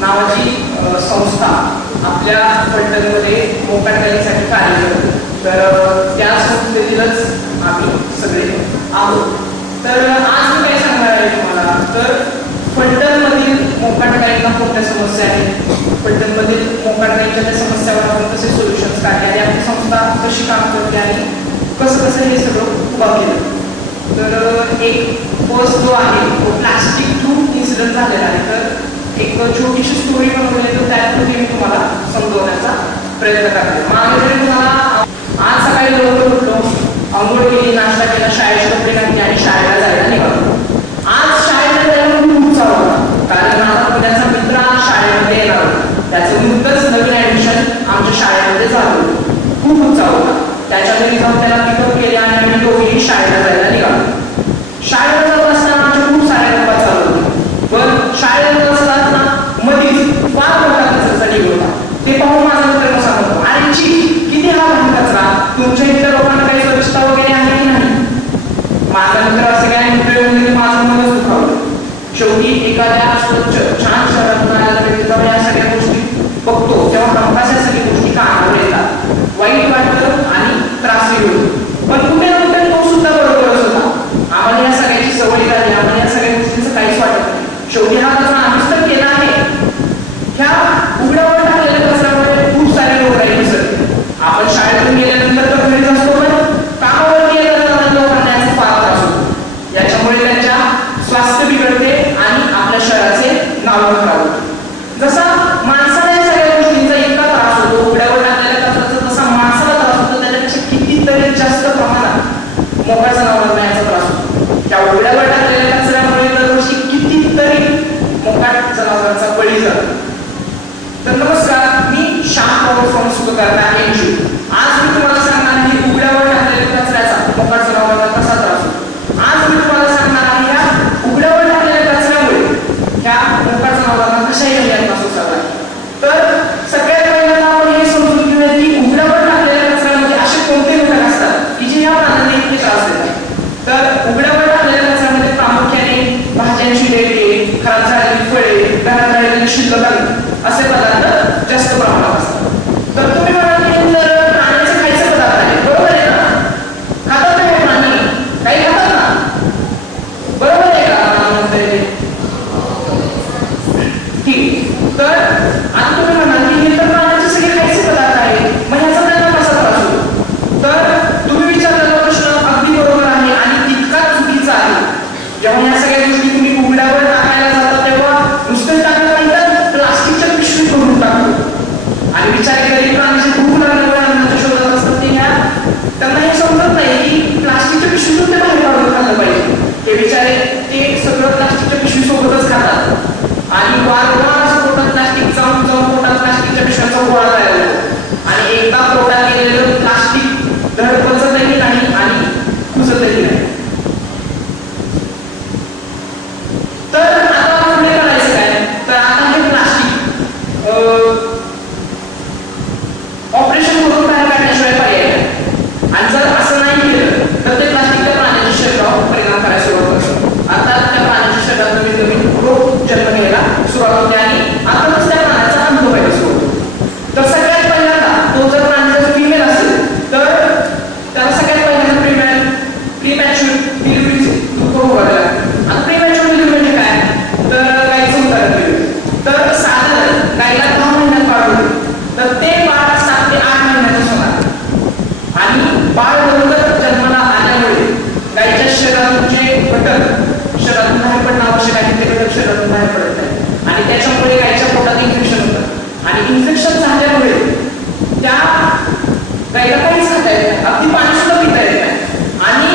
नावाची संस्था आपल्या फलटणमध्ये मोकाटकलेसाठी कार्य करते. तर त्या संस्थेतीलच आम्ही सगळे आहोत. तर आज मी काय सांगणार आहे तुम्हाला, तर फलटणमधील मोकाटकलेंना कोणत्या समस्या आहेत, फलटणमधील मोकाटकलेंच्या त्या समस्यावर आपण कसे सोल्युशन्स काढले आणि आपली संस्था कशी काम करते आणि कसं हे सगळं उभा केलं. तर एक फर्स्ट जो आहे तो प्लास्टिक थ्रू इन्सिडेंट झालेला आहे. तर एक छोटीशी स्टोरी बनवली, तर त्यातून मी तुम्हाला समजवण्याचा प्रयत्न करते. मागे जरी तुम्हाला आज सकाळी लवकर उठलो, अंघोळ केली, नाश्ता केला, शाळेचे कपडे घातले आणि शाळेला जायला निघालो. आज शाळेला जायला खूप उत्साह होता, कारण माझा पुण्याचा मित्र आज शाळेमध्ये येणार होता. त्याचं नुकतंच नवीन ऍडमिशन आमच्या शाळेमध्ये झालं. खूप उत्साह होता. त्याच्या घरी जाऊन त्याला पिकअप केले आणि आम्ही दोघेही शाळेला जायला निघालो. शाळेला जात असताना आमच्या खूप साऱ्या गप्पा चालू होत्या, पण शाळेला जात असताना मधीच फार मोठा कचरा निघत होता. ते पाहून माझा मित्र सांगतो, अरे ची किती हा घाण कचरा, तुमच्या इथल्या लोकांना काही स्वच्छता वगैरे आहे की नाही. माझा मित्र असं काय मित्र म्हणजे माझं मनच दुखावलं. शेवटी एखाद्या स्वच्छ छान शहरातून आलेल्या व्यक्तीला या सगळ्या गोष्टी बघतो तेव्हा हमखास या सगळ्या गोष्टी कानावर येतात, वाईट वाटतं आणि त्रासही होतो. पण कुठे ना कुठे तो सुद्धा बरोबरच होता. आम्हाला या सगळ्याची सवय झाली, आम्हाला या सगळ्या गोष्टींचं काहीच वाटत नाही. शेवटी हा कचरा आम्हीच तर केला आहे. ह्या उघड्यावर टाकलेल्या कचऱ्यामुळे खूप सारे लोक राहिले सर. आपण शाळेतून गेल्यानंतर तर घरीच असतो, पण कामावरती येताना लोकांना याचा फार त्रास होतो. याच्यामुळे त्यांच्या स्वास्थ्य बिघडते आणि आपल्या शहराचे नाव खराब होते. जसा माणसाला या सगळ्या गोष्टींचा इतका त्रास होतो, उघड्यावर टाकलेल्या कचऱ्याचा तसा माणसाला त्रास होतो, त्याच्यापेक्षा कितीतरी जास्त प्रमाणात मोकळ्या जनावरांना याचा त्रास होतो. त्या उघड्यावर टाकलेल्या कचऱ्यामुळे दरवर्षी कितीतरी मोकाट जनावरांचा बळी जातो. तर नमस्कार, मी श्याम पवार फ्रॉम सुखकर्ता NGO. आज मी तुम्हाला सांगणार आहे उघड्यावर टाकलेल्या कचऱ्याचा मोकाट जनावरांना कसा त्रास होतो. आज मी तुम्हाला सांगणार आहे या उघड्यावर टाकलेल्या कचऱ्यामुळे ह्या मोकाट जनावरांना कशाही त्रास होतो. तर सगळ्यात पहिल्यांदा आपण हे समजून घेऊया की उघड्यावर टाकलेल्या कचऱ्यामध्ये असे कोणते घटक असतात की जे या प्राण्यांना इतके त्रास देतात. तर उघड्यावर टाकलेल्या कचऱ्यामध्ये प्रामुख्याने भाज्यांची डेटे, खराब झालेली फळे, घरात राहिलेली शिल्लक असे पदार्थ जास्त प्रमाणात असतात. तर तुम्ही म्हणाल की तर प्राण्याचे खायचे पदार्थ आहेत, बरोबर आहे ना? खातात नाही प्राणी, काही खातात ना, बरोबर आहे का? ठीक. तर आता तुम्ही म्हणाल की हे तर प्राण्याचे सगळे खायचे पदार्थ आहेत, मग ह्याचा त्यांना कसा त्रास होतो. तर तुम्ही विचारलेला प्रश्न अगदी बरोबर आहे आणि तितका चुकीचा आहे. जेव्हा या सगळ्या गोष्टी तुम्ही उघड्यावर टाकायला जाता तेव्हा नुसतं टाकलं नाही तर प्लास्टिकच्या पिशवीत भरून टाकतो. आणि बिचारे गरीब प्राणी भूक लागल्यामुळे अन्नाच्या शोधात असतात, ते त्यांना हे समजत नाही की प्लास्टिकच्या पिशवीतून ते बाहेर काढून खाल्लं पाहिजे. ते बिचारे ते सगळं प्लास्टिकच्या पिशवी सोबतच खातात आणि वारंवार असं पोटात प्लास्टिक जाऊन पोटात प्लास्टिकच्या पिशव्यांचा गोळा तयार होतो आणि एकदा पोटात गेलेलं प्लास्टिक धड पचतही नाही आणि कुजतही नाही. तर आता पुढे करायचं काय, तर आता हे प्लास्टिक ऑपरेशन करून बाहेर काढण्याशिवाय पर्याय नाही. आणि जर असं नाही केलं तर ते प्लास्टिक त्या प्राण्याच्या शरीरावर परिणाम करायला सुरुवात करतं. आता त्या प्राण्याच्या शरीरात नवीन नवीन रोग जन्म घ्यायला सुरुवात होते आणि आताच त्या प्राण्याचा अनुभव व्हायला सुरुवात होतो. तर सगळ्यात पहिल्यांदा तो जर प्राण्याचा फिमेल असेल तर त्याला सगळ्यात पहिल्यांदा प्रीमॅच्युअर डिलिव्हरी करून घ्यायला. आता प्रीमॅच्युअर डिलिव्हरी म्हणजे काय, तर गायचं उदाहरण दिलं तर साधारण गायला 10 महिन्यात बाळ होते, तर ते बाळ 7 ते 8 महिन्याचं होणार आणि बाळ लवकर जन्माला आल्यामुळे गायच्या शरीरातून जे घटक शरीरातून बाहेर पडणं आवश्यक आहे ते घटक शरीरातून बाहेर पडत नाही आणि त्याच्यामुळे गायच्या पोटात इन्फेक्शन होतं आणि इन्फेक्शन झाल्यामुळे त्या गायला काहीच खाता येत नाही, अगदी पाणी सुद्धा पिता येत नाही. आणि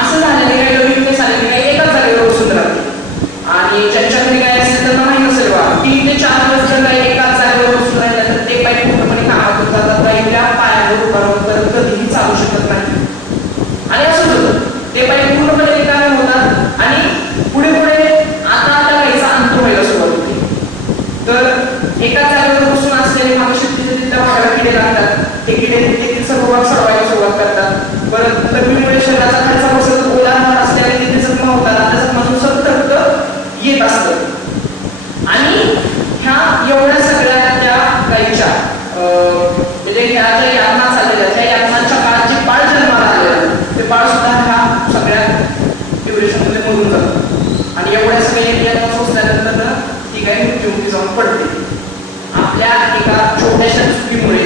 असं झालेलं गायला विकनेस आलेली गाय एकाच जागेवर बसून राहते आणि ज्यांच्या घरी गाय असेल त्यांना माहीत असेल बा 3 ते 4 दिवस जर गाय एकाच जागेवर बसून राहिल्या तर ते पाय पूर्णपणे कामातून जातात, गायीला पायावर उभारून तर कधीही चालू शकत नाही. आणि असंच होतं, ते पाय पूर्णपणे रिकामे होतात आणि पुढे पुढे आता गायीचा अंत व्हायला सुरुवात होते. तर एकाच जागेवर बसून असलेले मानसिकतेचे त्या भागाला किडे लागतात, ते किडे तेथील सर्व भाग सरवायला सुरुवात करतात. परत लघवीमुळे शरीराचा खालचा बसत ओला असल्याने तिथे जखमा होतात, जखमातून सतत येत असतं आणि ह्या गाईच्या म्हणजे ह्या ज्या यातना चाललेल्या त्या यातनांच्या काळात जे बाळ जन्माला आलेलं ते बाळ सुद्धा ह्या सगळ्या ड्युरेशनमध्ये मरून जातं आणि एवढ्या सगळ्या यातना सोसल्यानंतर ती गाय मृत्युमुखी जाऊन पडते. आपल्या एका छोट्याशा चुकीमुळे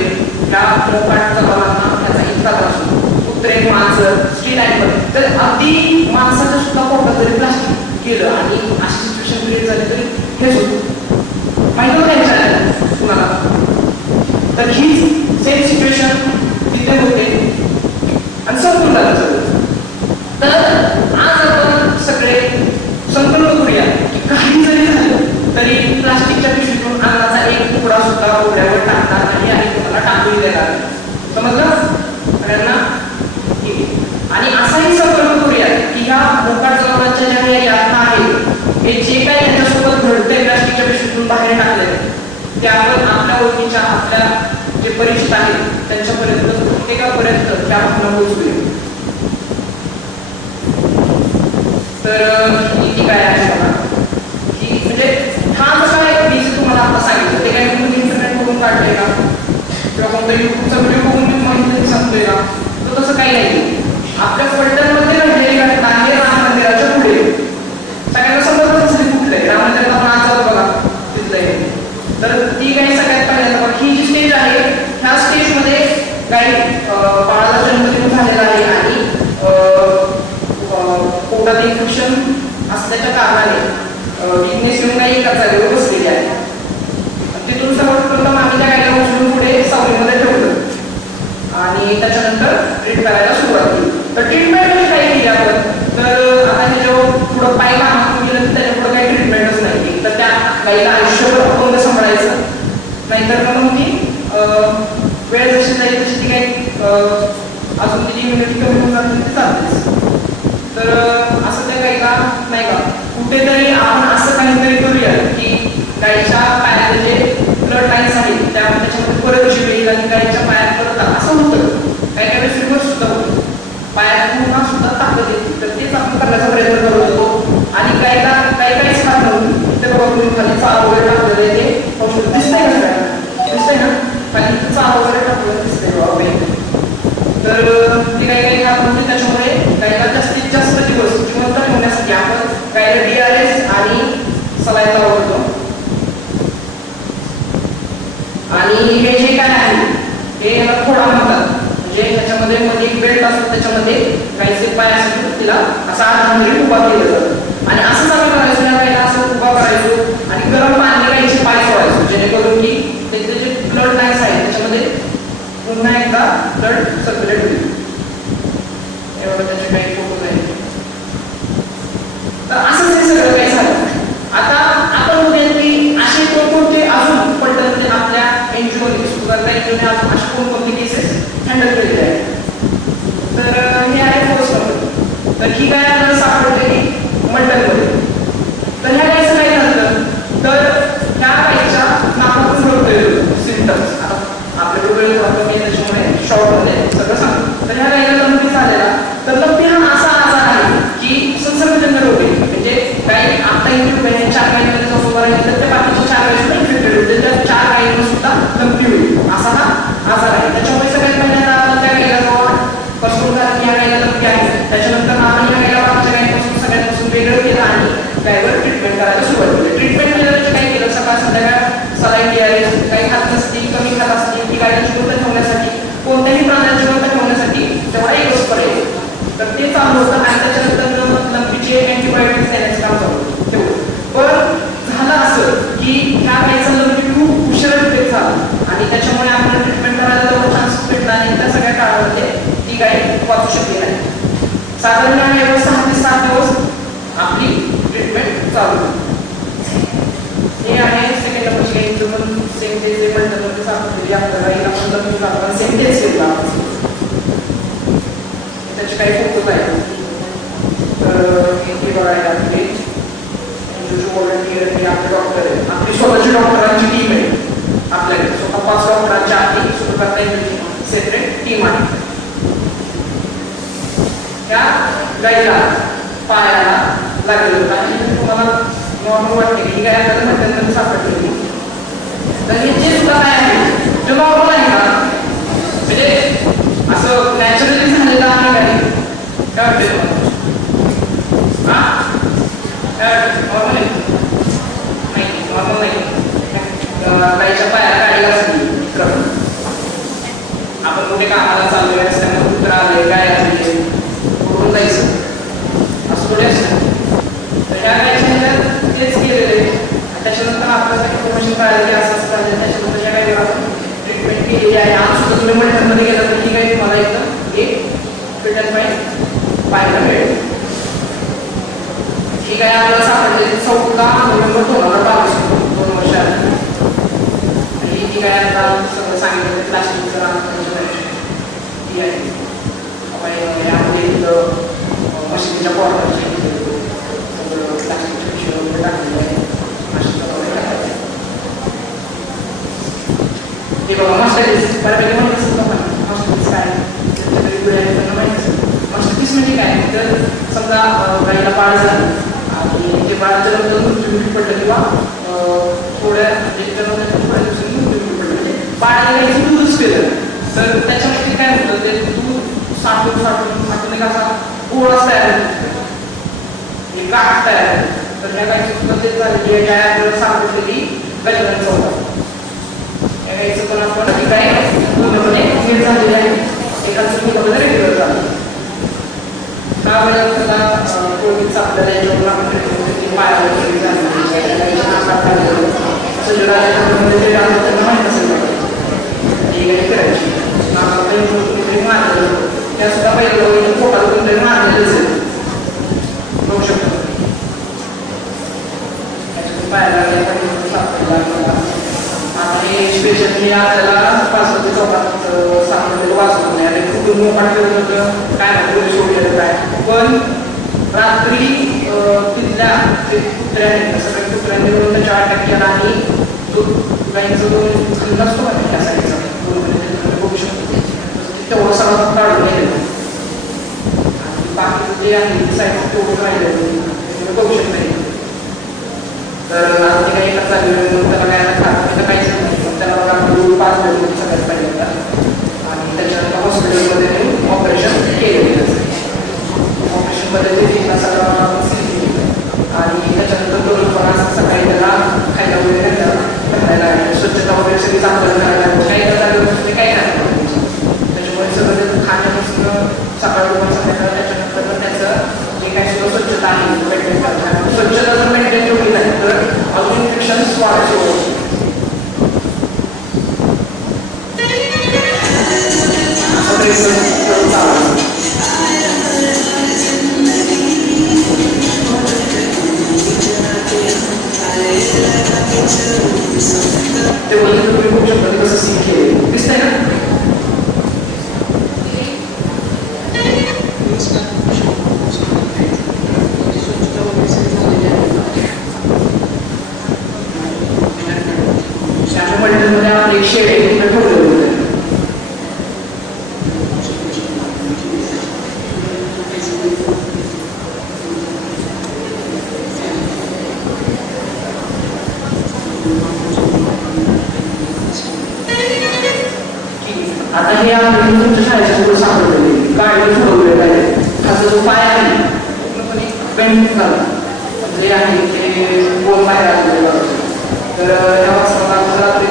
त्या मोकाट जनावरांना त्याचा इतका त्रास होतो. कुत्रे, माणसं, स्ट्रीट ॲनिमल, तर अगदी माणसाचं सुद्धा पोटात जरी प्लास्टिक गेलं आणि अशी सिच्युएशन क्रिएट झाली तरी हेच होतं. माहिती होतं विचारायला कुणाला? तर ही सेम सिच्युएशन तिथे होते आणि संपून झालं सगळं. तर आज आपण सगळे संकल्प करूया की काही जरी झालं तरी प्लास्टिकच्या पिशवीतून अन्नाचा एक तुकडा सुद्धा उघड्यावर टाकणार नाही आणि तुम्हाला टाकूही देणार नाही. समजलं सगळ्यांना? ठीक आहे. आणि असाही संकल्प करूया की ह्या मोकाट जनावरांच्या ज्या काही यातना आहेत हे जे काही यांच्यासोबत घडतंय प्लास्टिकच्या पिशवीतून बाहेर टाकले ते आपण आपल्या ओळखीच्या आपल्या जे परिचित आहेत त्यांच्यापर्यंत प्रत्येकापर्यंत त्या भावना पोहोचूया. तर ही काय आहे बघा की म्हणजे हा जसा एक मी तुम्हाला आता सांगितलं ते काय तुम्ही इंटरनेट बघून काढलंय का किंवा कोणता युट्यूबचा व्हिडिओ बघून मी माहिती सांगतोय का? तर तसं काही नाही. आपल्या फलटणमध्ये घडलेली घटना आहे राम मंदिराच्या पुढे. सगळ्यांना समजत असेल कुठलं आहे राम मंदिरात आपण आज जाऊ बघा तिथलं आहे. तर ती काही सगळ्यात पहिल्यांदा बघा ही जी स्टेज आहे ह्या स्टेजमध्ये काही बाळाला जन्मदिन झालेला आहे आणि पोटात इन्फेक्शन असल्याच्या कारणाने विकनेस येऊन काही एका जागेवर बसलेली आहे. तिथून सर्वप्रथम आम्ही त्या गाडीला उचलून पुढे सावलीमध्ये ठेवलं आणि त्याच्यानंतर ट्रीट करायला सुरुवात केली. तर ट्रीटमेंट म्हणजे काय केली आपण? तर आता हे जेव्हा पुढं पाय कामातून गेलं तर त्याच्या पुढे काही ट्रीटमेंटच नाही. तर त्या गाईला आयुष्यभर अपंग सांभाळायचं, नाहीतर मग ती वेळ जशी जाईल तशी ती काही अजून तिची इम्युनिटी कमी होऊन जाते ते चालतेच. तर असं त्या गाईला नाही का कुठेतरी आपण असं काहीतरी करूया की गाईच्या पायात जे ब्लड लाईन्स आहेत त्याच्यामध्ये परत जीव येईल आणि गाईच्या पायात परत असं होतं. काही काही वेळेस रिव्हर्स सुद्धा होतं, पायात पुन्हा सुद्धा ताकद येते. तर तेच आपण करण्याचा प्रयत्न करत होतो आणि गाईला काहीच खात नव्हतं. ते बघा खाली चाळ वगैरे टाकलेलं आहे ते औषध दिसतंय का? दिसतंय ना खाली चाळ वगैरे टाकलेलं दिसतंय बाबा. तर ती काही खात नव्हती. त्याच्यामुळे गाईला जास्तीत जास्त दिवस जिवंत ठेवण्यासाठी आपण गाईला DRS आणि सलाईन लावतो. आणि हे जे काय आहे हे याला खोडा म्हणतात. म्हणजे ह्याच्यामध्ये मध्ये एक बेल्ट असतो, त्याच्यामध्ये गाईचे पाय असतात, तिला असा आधार उभा केलं जातं आणि असं चालू करायचं या गाईला असं उभा करायचो आणि गरम पाणी गाईचे पाय सोडायचो जेणेकरून की त्याचे जे ब्लड लाईन्स आहेत त्याच्यामध्ये पुन्हा एकदा ब्लड सर्क्युलेट होईल. एवढं त्याचे काही फोटोज आहेत. तर असंच हे सगळं काही झालं. आता आपण बघूया की असे कोणकोणते अजून पलटणमध्ये आपल्या एनजीओने सुरुवात एनजीओने अजून असे कोणकोणते केसेस हँडल केलेले आहेत. तर हे आहे फर्स्ट नंबर. तर ही गाय आपल्याला सापडलेली मलटणमध्ये. तर ह्या गायचं काय झालं तर ह्या गायच्या नाकातून गळतोय सिम्पटम्स. आपल्या डोळे प्रॉब्लेम आहे त्याच्यामुळे शॉर्टमध्ये सगळं सांगतो. तर ह्या गायला लंपी झालेला. तर लंपी हा असा आजार आहे की संसर्गजन्य रोग आहे. म्हणजे गाय आता इन्फ्युट आहे 4 गायींमध्ये जर उभं राहिलं तर त्या बाकीच्या 4 गायी सुद्धा इन्फेक्टेड होते. त्या 4 गायींना सुद्धा लंपी होईल असा हा आजार आहे. त्याच्यामुळे सगळ्यात पहिल्यांदा आपण त्या गायला जेव्हा पसरून घालून या गायला लंपी आहे त्याच्यानंतर आपण या गायला बाकीच्या गायीपासून सगळ्यांपासून वेगळं केलं आणि गायवर ट्रीटमेंट करायला सुरुवात केली. ट्रीटमेंट केल्यानंतर काय केलं सकाळ संध्याकाळ सलाईन DRS काही खात नसतील कमी खात असतील ती गायला जिवंत ठेवण्यासाठी कोणत्याही प्राण्याला जिवंत ठेवण्यासाठी तेवढा एकच पर्याय. तर ते चालू होतं आणि त्याच्यानंतर लंपीचे अँटीबायोटिक्स देण्याचं काम चालू होतं तेवढं. पण झालं असं की ह्या गायचा लंपी खूप उशिरा डिटेक्ट झाला आणि त्याच्यामुळे आपण ट्रीटमेंट करायला तेवढा चान्स भेटला आणि त्या सगळ्या काळामध्ये ती गाय वाचू शकली नाही. साधारण 6 ते 7 दिवस आपली ट्रीटमेंट चालू होती. हे आहे सेकंड नंबरची गायीचं पण सेम तेच जे म्हणतात ते सापडलेली आपल्याला गाईला पण लंपी आपण सेम तेच घेतला. त्याचे काही फोटोज आहेत. तर हे बघायला आपले व्हॉलंटियर आपले डॉक्टर आहेत. आपली स्वतःची डॉक्टरांची टीम आहे. आपल्याकडे स्वतः 5 डॉक्टरांची आपली सुरू करता येईल सेपरेट टीम आहे. त्या गाईला पायाला लागलेलं होतं आणि तुम्हाला नॉर्मल वाटते की गाय आपल्याला सापडलेली. तर हे जे सुद्धा काय आहे नॉर्मल आहे का म्हणजे असं नॅचरली झालेलं आहे काय वाटते हा काय नॉर्मल आहे नाही नॉर्मल नाही गाईच्या पायाला गाडी असली आपण कुठे कामाला चाललोय असताना कुत्रा आले काय आले कुठून जायचं असं थोडे असतं तर ह्या गायच्या तेच केलेले त्याच्यानंतर आपल्याला इन्फॉर्मेशन कळालं की असं असं झालं त्याच्यानंतर या गाडीवर आपण ट्रीटमेंट केलेली आहे आज सुद्धा तुम्ही मेडिकलमध्ये गेलं तर ही गाडी तुम्हाला एकदम एक फिट अँड फाईन पाहायला मिळेल ही गाय आपल्याला सापडली 14 नोव्हेंबर 2022 2 वर्षात ही गाय आता सगळं सांगितलं प्लास्टिकचं ती आहे यामध्ये मशीनच्या बॉटलची सगळं प्लास्टिकच्या पिशवी वगैरे टाकलेलं आहे ते बघा मस्टडीज बऱ्यापैकी म्हणत असतं पण मस्टडीज काय त्यांना माहीत असतं मस्टडीज म्हणजे काय तर समजा गाईला बाळ झालं आणि ते बाळ जर मृत्यू पडलं किंवा थोड्या थोड्या दिवसांनी मृत्यू पडलं म्हणजे बाळाला गाईचं दूधच केलं तर त्याच्यामध्ये काय होतं ते दूध साठून एक असा गोळाच तयार होतो एक गाठ तयार होतो तर त्या गाईची सुद्धा तेच झालं जे गाय आपल्याला सापडलेली गजानन चौकात या गाईचं पण आपण ती गाय पूर्णपणे नीट झालेली आहे एका चुकीमध्ये रेग्युलर झालं का वेळेला त्याला कोविडचा आपल्याला याच्यावर आपण पायाला वगैरे झालं शरीरामध्ये जे राहतं त्यांना माहीत असेल ही गाय करायची मारलेलं त्या सुद्धा पहिलं पोटाला कोणतरी मारलेलं असेल बघू शकतो पाहायला आणि स्पेशली आपल्याला पासवर्डच्या चौकात सापडलेलं वाचवलं नाही आणि कुठून मोकाट ठेवलं होतं काय नाही पोलीस सोडलेलं काय पण रात्री तिथल्या ते कुत्र्याने सगळ्या कुत्र्यांनी मिळून त्याच्या अटॅक केला आणि तो गाईंचा जो खंड असतो ना त्या साईडचा बघू शकतो तेवढं सगळं काढून गेलेलं आणि बाकी जे आहे साईडचं तेवढं राहिलेलं बघू शकतो तर आज काही एका चालू त्याला काय खात काहीच नाही त्याला बघा 5 मिनिट सगळ्यात पाहिजे आणि त्याच्यानंतर हॉस्पिटलमध्ये ऑपरेशन केलेलं ऑपरेशनमध्ये ते सगळं आणि त्याच्यानंतर दोन पण सकाळी त्याला खायला वगैरे करायला स्वच्छता वगैरे सगळी चांगलं करायला काही करायला काही नाही त्याच्यामुळे सगळं खाण्यापासून सकाळ दुपार संध्याकाळ त्याच्यानंतर त्याचं जे काही सुद्धा स्वच्छता आहे मेंटेन करताना स्वच्छता जर मेंटेन ठेवली नाही तर अजून इन्फेक्शन वाढायचे ते बोलले तुम्ही खूप शकता कसं सीन केले दिसतंय ना आता हे आपण तुमच्या शाळेच्या पुढे सापडलेले गाडी ठरवले पाहिजे हा जो पाय आहे पूर्णपणे बेंड झाला जे आहे ते गोल बाहेर आलेले तर या वास्तवात रात्री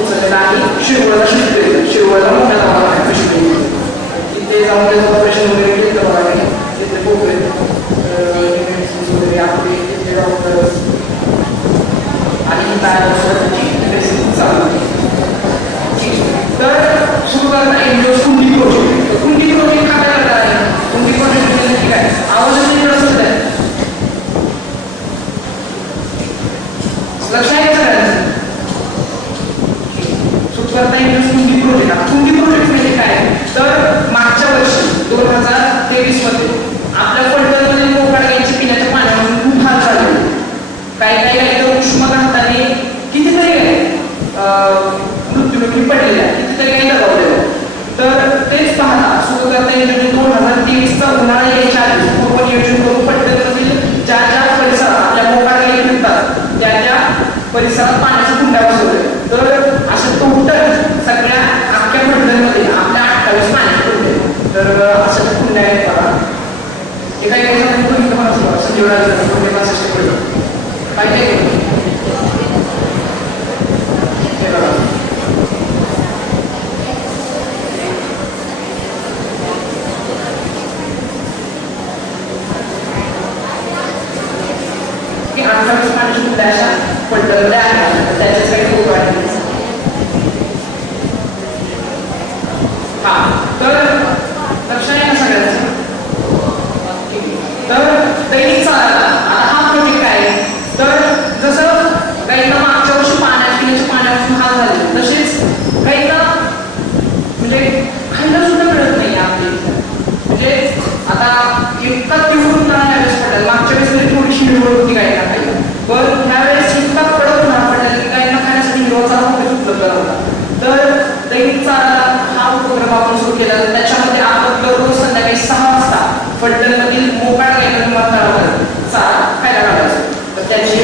उचललेला आणि शिरवळला शिकले शिरवळला मोठ्या जागा कशी तिथे जाऊन त्याचं ऑपरेशन वगैरे केलं बघा तिथे पोकळे वगैरे आपले तिथे डॉक्टर आणि चालू तर सुरू करता येईल कुंडी प्रोजेक्ट कुंडी प्रोजेक्ट काय करणार आहे कुंडी प्रोजेक्ट काय आवाज असत आहे लक्षात येतं सुरू करता येईल कुंडी प्रोजेक्ट कुंडी प्रोजेक्ट म्हणजे काय तर मागच्या वर्षी 2023 मध्ये आपल्या फलटणमध्ये मोकाट गायीच्या पिण्याच्या पाण्यापासून खूप हाल झाले काही तर उष्माघाताने कितीतरी मृत्युमुखी पडलेल्या कितीतरी काही दबावलेल्या तर तेच पाहता सुरू करता येईल 2023चा उन्हाळा यायच्या आधी पूर्व नियोजन करून फलटणमधील ज्या ज्या परिसरात आपल्या मोकाट गायी फिरतात त्या परिसरात पाण्याच्या कुंड्या बसवल्या तर अशा टोटल सगळ्या तर अशा पुण्य आहेत बघा. एका संजीवराज पुणे 65 पडलं पाहिजे हे बघा. की 28 पाणी अशा पडलेल्या आहेत त्याच्याच काही फोटो आहेत. हा तर लक्ष आहे ना सगळ्यांचं. तर दैनिक चारा आता हा प्रोजेक्ट आहे. तर जसं गाईला मागच्या वर्षी पिण्याच्या पाण्यापासून हाल झाले तसेच गाईला म्हणजे खायला सुद्धा मिळत नाही आपली. म्हणजे आता इतका तीव्र उन्हाळा यावेळेस पडेल. मागच्या वेळेस तरी थोडीशी निवड होती गाईला खायला, पण ह्यावेळेस इतका कडक उन्हाळा पडेल की गाईला खाण्यासाठी हिरवा चारा उपलब्ध नव्हता. तर दैनिक चारा हा उपक्रम आपण सुरू केला. त्याच्यामध्ये आपण दररोज संध्याकाळी 6 वाजता फलटणमधील मोकाट गाईला विमानतळावर चारा खायला घालायचा. तर त्याची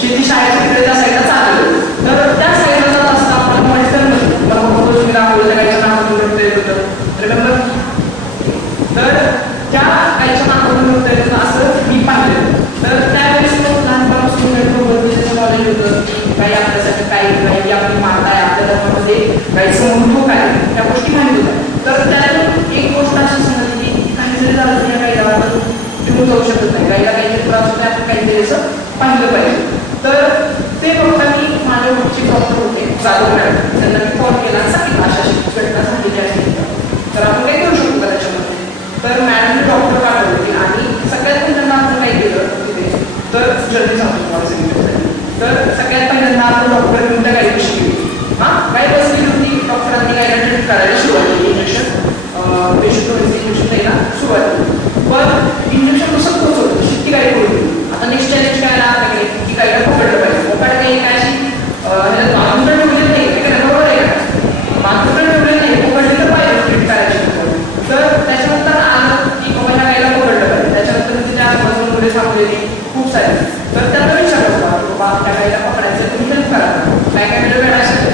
शेती शाळेच्या इकडे त्या साईडला चाललो. तर त्या साईडला जात असताना गायच्या नावातून येत होतं. तर त्या गायच्या नावातून येत होतं असं मी पाहिलं. तर त्यावेळेस लहानपणापासून नॉलेज होतं की काही आपल्यासाठी काही काही आपली माता आहे, आपल्या धर्मामध्ये गायचं महत्व काय त्या गोष्टी माहिती होत्या. तर त्यातून एक गोष्ट अशी समजली की काही जरी झालं तर या गायला टिकून जाऊ शकत नाही. गायला काहीतरी त्रास होता, आपण काहीतरी असं पाहिलं पाहिजे. तर ते बघताना माझ्या पुढचे डॉक्टर होते जाधव मॅडम, त्यांना मी कॉल केला, सांगितलं अशा घटना झालेली आहे तर आपण काय करू शकतो का त्याच्यामध्ये. तर मॅडमने डॉक्टर पाठवले होते आणि सगळ्यात पहिल्यांदा आपण काय केलं तिथे तर जल्दी सांगतो तुम्हाला सांगितलं. तर सगळ्यात पहिल्यांदा आपण डॉक्टर मिनिटं गाडी कशी केली. गाय बसली होती, डॉक्टरांनी गायला ट्रीट करायला सुरुवात केली. पेशंट इंजेक्शन द्यायला सुरुवात केली. पण इंजेक्शन कसं पोहोचवलं शिट्टी गाडी पडली. आता नेक्स्ट चॅलेंज काय आला आपल्याकडे की गायला पकडलं पाहिजे. मोकाट काही काय अशी मागून ठेवले नाही बरोबर आहे का, मागून ठेवले नाही पकडली तर पाहिजे ट्रीट करायची. तर त्याच्यानंतर आलं की बाबा ह्या गायला पकडलं पाहिजे. त्याच्यानंतर तिथे आजूबाजूला मुले सांगलेली खूप सारे. तर त्यांना विचारलं बाबा त्या गायला पकडायचं तुम्ही हेल्प करा. काय काय वेळ असेल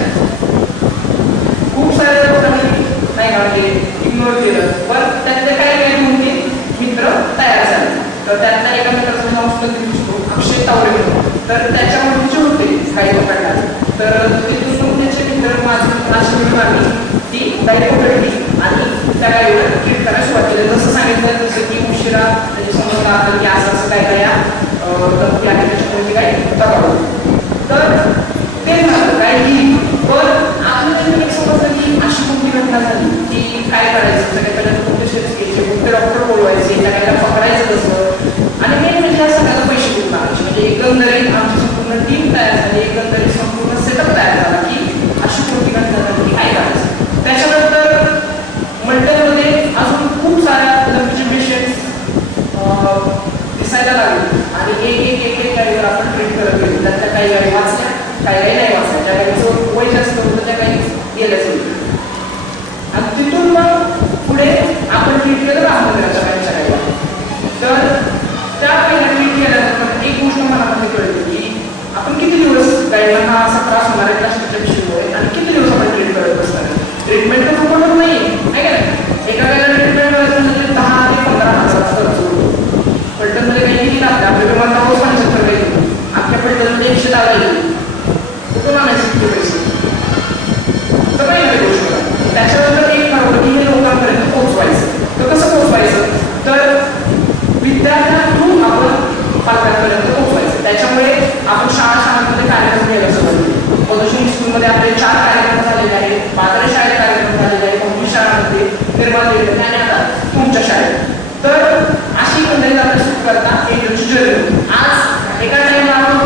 खूप सारे लोकांनी नाही काढले, इग्नोर केलं. पण त्यातले काही काही मुली मित्र तयार झाले. तर त्यातल्या एका मित्राचं नाव सुद्धा अक्षय तावरे म्हणून. तर त्याच्या मुलीचे होते गाय पकडणार. तर तिथून त्याचे मित्र माझं अशी मिळून आम्ही ती गाय पकडली आणि त्या गायीवर ट्रीट करायला सुरुवात केली. जसं सांगितलं तसं की उशिरा त्याची समजलं आपलं की असं असं काय काय धमकी आहे त्याच्यामुळे काय दबावलं. तर ते झालं काय की पण आपल्याला एक समजलं की अशी कोणती घटना झाली की काय करायचं, सगळ्याकडे कोणते शेत घ्यायचे, कोणते डॉक्टर बोलवायचे, त्या गायला पकडायचं कसं आणि मेन म्हणजे या सगळ्याला पैसे देऊन आणायचे. म्हणजे एकंदरीत आमची संपूर्ण टीम तयार झाली, एकंदरीत संपूर्ण सेटअप तयार झाला की अशी कोणती घटना झाली की काय करायचं. त्याच्यानंतर मल्टरमध्ये अजून खूप साऱ्या लंपचे पेशंट दिसायला लागले आणि एक एक एक एक गाडीवर आपण ट्रीट निर्माण केली आणि आता तुमच्या शाळेत. तर अशी मंडळी आपण सुरू करता एंजलची जर्नी. आज एका टाइमला आपण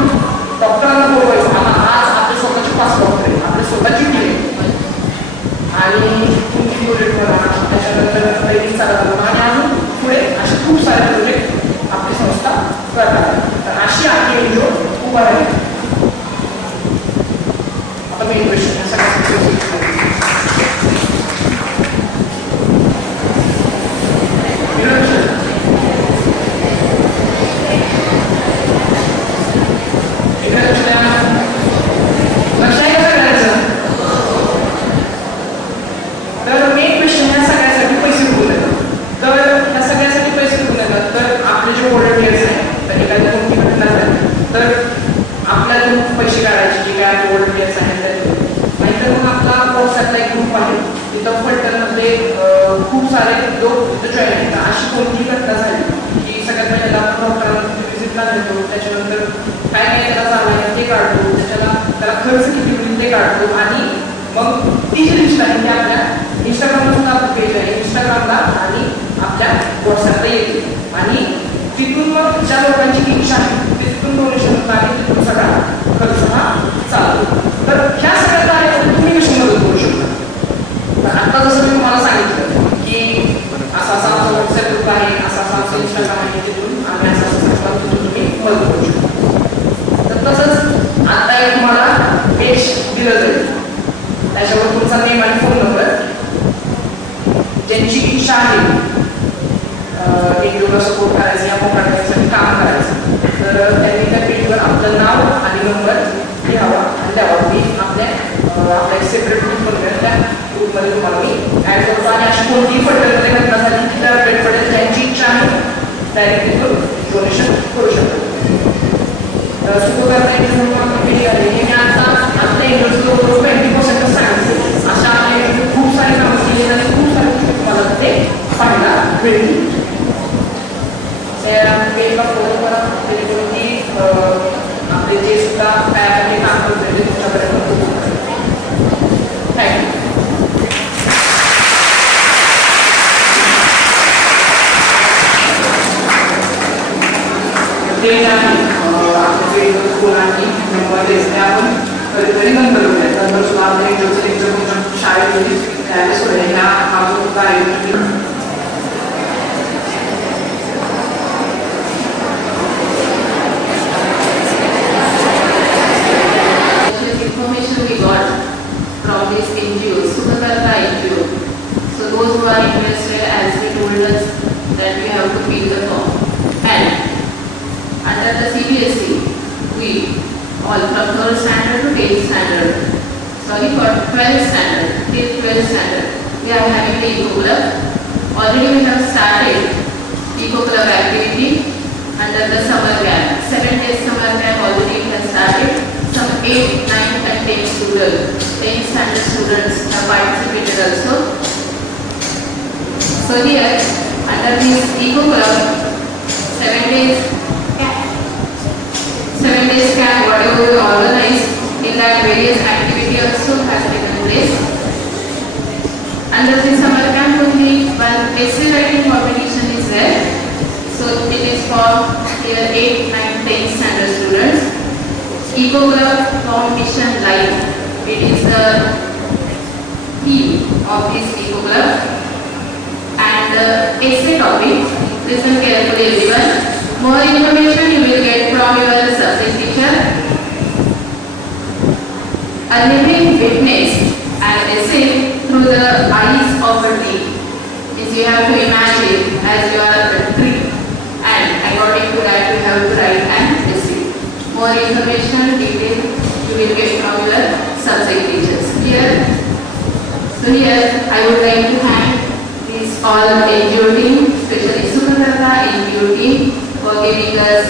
डॉक्टरांना बोलवायचं, आज आपले स्वतःचे 5 डॉक्टर आहेत, आपली स्वतःची टीम आहे आणि तुमची प्रोजेक्ट बघा, त्याच्यानंतर ट्रेनिंग चालवतो आणि अजून पुढे असे खूप सारे प्रोजेक्ट आपली संस्था करतात. तर अशी आपली एनजीओ उभा राहील. आता मेन क्वेश्चन सगळ्यात खूप सारे लोक जॉईन आहेत. अशी कोणती घटना झाली की सगळ्यात पहिल्यांदा आपण डॉक्टरांना व्हिजिटला देतो, त्याच्यानंतर काय काय त्याला चालू ते काढतो, त्याला खर्च किती होईल ते काढतो आणि मग ती जी लिस्ट आहे ती आपल्या इंस्टाग्रामला सुद्धा आपलं पेज आहे, इंस्टाग्रामला आणि आपल्या व्हॉट्सअपला येते आणि तिथून मग ज्या लोकांची इच्छा आहे तिथून डोनेशन होतं आणि तिथून सगळा खर्च हा चालतो. तर ह्या सगळ्या कार्यामध्ये तुम्ही कशी मदत करू शकता? आता जसं मी तुम्हाला सांगितलं की असा असा आमचा व्हॉट्सअप ग्रुप आहे, असा असा आमचा इंस्टाग्राम आहे, तिथून आम्ही असं असं तिथून तुम्ही मदत करू शकतो. तर तसंच आता एक तुम्हाला पेज दिलं जाईल, त्याच्यावर तुमचा नेम आणि फोन नंबर, ज्यांची इच्छा आहे एक योगा सपोर्ट करायचं या मोबाईलसाठी काम करायचं, तर त्यांनी त्या पेजवर आपलं नाव आणि नंबर लिहावा आणि द्यावा. मी आपल्या एक सेपरेट ग्रुप बनवूया, त्या ग्रुपमध्ये तुम्हाला मी ॲड करतो आणि अशी कोणतीही फंडामध्ये घटना झाली की त्या पेड पडेल ज्यांची इच्छा आहे डायरेक्ट तिथून डोनेशन करू शकतो. सुरू करण्याची केली आहे हे मी आता आपल्या इंडस्ट्रीजवळ 20% सांगितलं. अशा आपल्या खूप सारे कामं केली आणि खूप सारे गोष्टी तुम्हाला ते पाहायला मिळतील. त्या पेजला फॉलो करा जेणेकरून की आपले जे सुद्धा काय आपले काम करतो ते तुमच्यापर्यंत पोहोचेल. थँक्यू. ते आपले मुलांनी मुंबईत आपण कधीतरी नंतर नंतर सुद्धा आपल्या इंटरचं लेक्चर तुमच्या शाळेमध्ये त्यावेळेस होईल. ह्या हा जो मुद्दा आहे information we got from this NGO, Sukakarta NGO. So those who are interested, as they told us that we have to fill the form. And under the CBSE, we all from 3rd standard to 8th standard, sorry for 12th standard, till 12th standard, we are having the Eco Club. Already we have started Eco Club activity under the summer camp. 7 days summer camp already has started. Some 8, 9 and 10 students, 10 standard students have participated also. So here, under this Eco Club, 7 days camp, whatever we organize, in that various activity also has taken place. Under the summer camp only one essay writing competition is there. So it is for here 8, 9, 10 standard students. Eco Club Competition Live. It is the theme of this Eco Club. And essay topic. Listen carefully, everyone. More information you will get from your subject teacher. A living witness and essay through the eyes of a tree. Means you have to imagine as you are a tree, and according to that you have to write an essay. More information, detail you will get from your subject teachers. Here, I would like to thank this all NGO team, especially Sukakarta NGO team, for giving us